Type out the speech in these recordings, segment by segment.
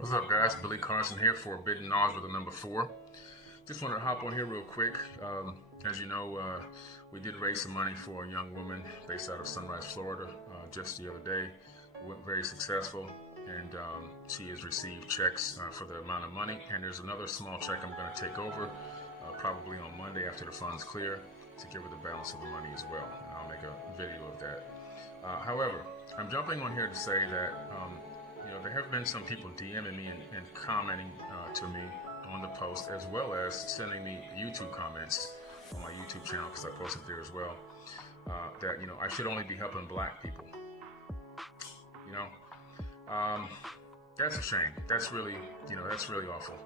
What's up, guys? Billy Carson here for Forbidden Knowledge with the number 4. Just wanted to hop on here real quick. As you know, we did raise some money for a young woman based out of Sunrise, Florida, just the other day. It went very successful, and she has received checks for the amount of money. And there's another small check I'm going to take over probably on Monday after the funds clear to give her the balance of the money as well. And I'll make a video of that. However, I'm jumping on here to say that there have been some people DMing me and commenting to me on the post, as well as sending me YouTube comments on my YouTube channel, because I posted there as well, that I should only be helping black people. That's a shame. That's really awful.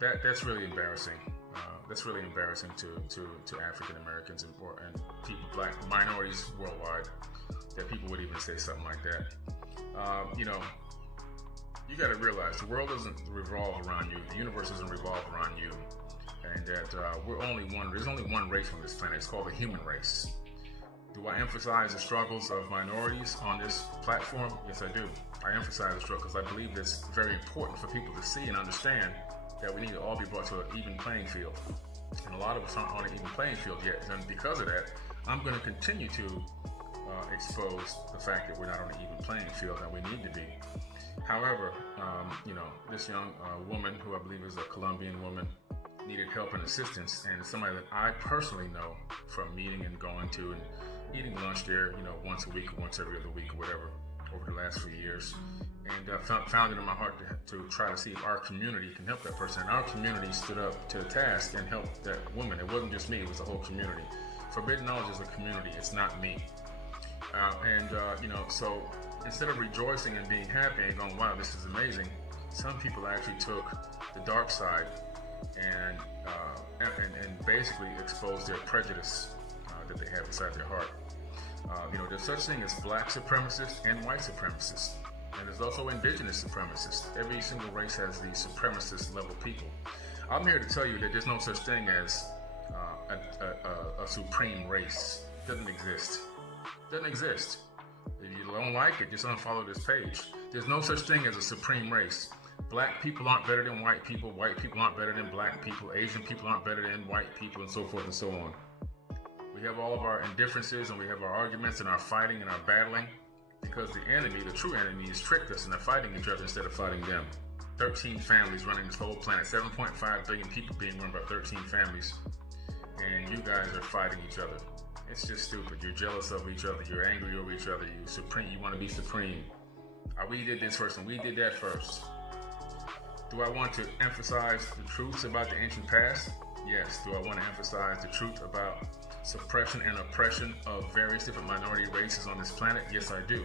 That's really embarrassing. That's really embarrassing to African Americans and people, black minorities worldwide, that people would even say something like that. You got to realize the world doesn't revolve around you. The universe doesn't revolve around you, and that there's only one race on this planet. It's called the human race. Do I emphasize the struggles of minorities on this platform? Yes, I do. I emphasize the struggles. I believe it's very important for people to see and understand that we need to all be brought to an even playing field. And a lot of us aren't on an even playing field yet. And because of that, I'm going to continue to expose the fact that we're not on an even playing field, and we need to be. However, this young woman, who I believe is a Colombian woman, needed help and assistance, and it's somebody that I personally know from meeting and going to and eating lunch there, once a week or once every other week or whatever, over the last few years. And found it in my heart to try to see if our community can help that person. And our community stood up to the task and helped that woman. It wasn't just me, it was the whole community. Forbidden Knowledge is a community, it's not me. So instead of rejoicing and being happy and going, wow, this is amazing, some people actually took the dark side and basically exposed their prejudice that they have inside their heart. There's such thing as black supremacists and white supremacists. And there's also indigenous supremacists. Every single race has these supremacist level people. I'm here to tell you that there's no such thing as a supreme race. It doesn't exist. Doesn't exist. If you don't like it, just unfollow this page. There's no such thing as a supreme race. Black people aren't better than white people aren't better than black people, Asian people aren't better than white people, and so forth and so on. We have all of our indifferences, and we have our arguments and our fighting and our battling, because the enemy, the true enemy, has tricked us, and they're fighting each other instead of fighting them. 13 families running this whole planet, 7.5 billion people being run by 13 families, and you guys are fighting each other. It's just stupid. You're jealous of each other. You're angry over each other. You want to be supreme. We did this first and we did that first. Do I want to emphasize the truths about the ancient past? Yes. Do I want to emphasize the truth about suppression and oppression of various different minority races on this planet? Yes, I do.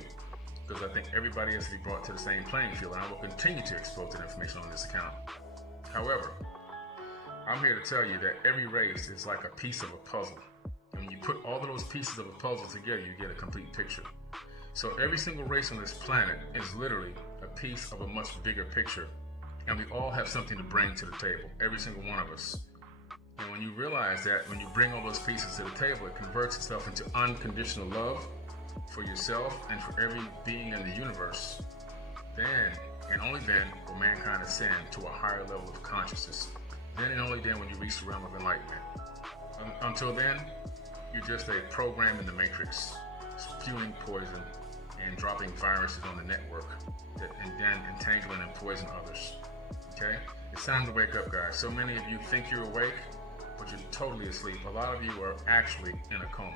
Because I think everybody has to be brought to the same playing field, and I will continue to expose that information on this account. However, I'm here to tell you that every race is like a piece of a puzzle. And when you put all of those pieces of a puzzle together, you get a complete picture. So every single race on this planet is literally a piece of a much bigger picture. And we all have something to bring to the table, every single one of us. And when you realize that, when you bring all those pieces to the table, it converts itself into unconditional love for yourself and for every being in the universe. Then, and only then, will mankind ascend to a higher level of consciousness. Then and only then will you reach the realm of enlightenment. Until then, you're just a program in the matrix, spewing poison and dropping viruses on the network and then entangling and poison others. Okay? It's time to wake up, guys. So many of you think you're awake, but you're totally asleep. A lot of you are actually in a coma.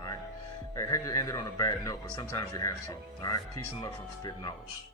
Alright? I hate to end it on a bad note, but sometimes you have to. Alright? Peace and love from Forbidden Knowledge.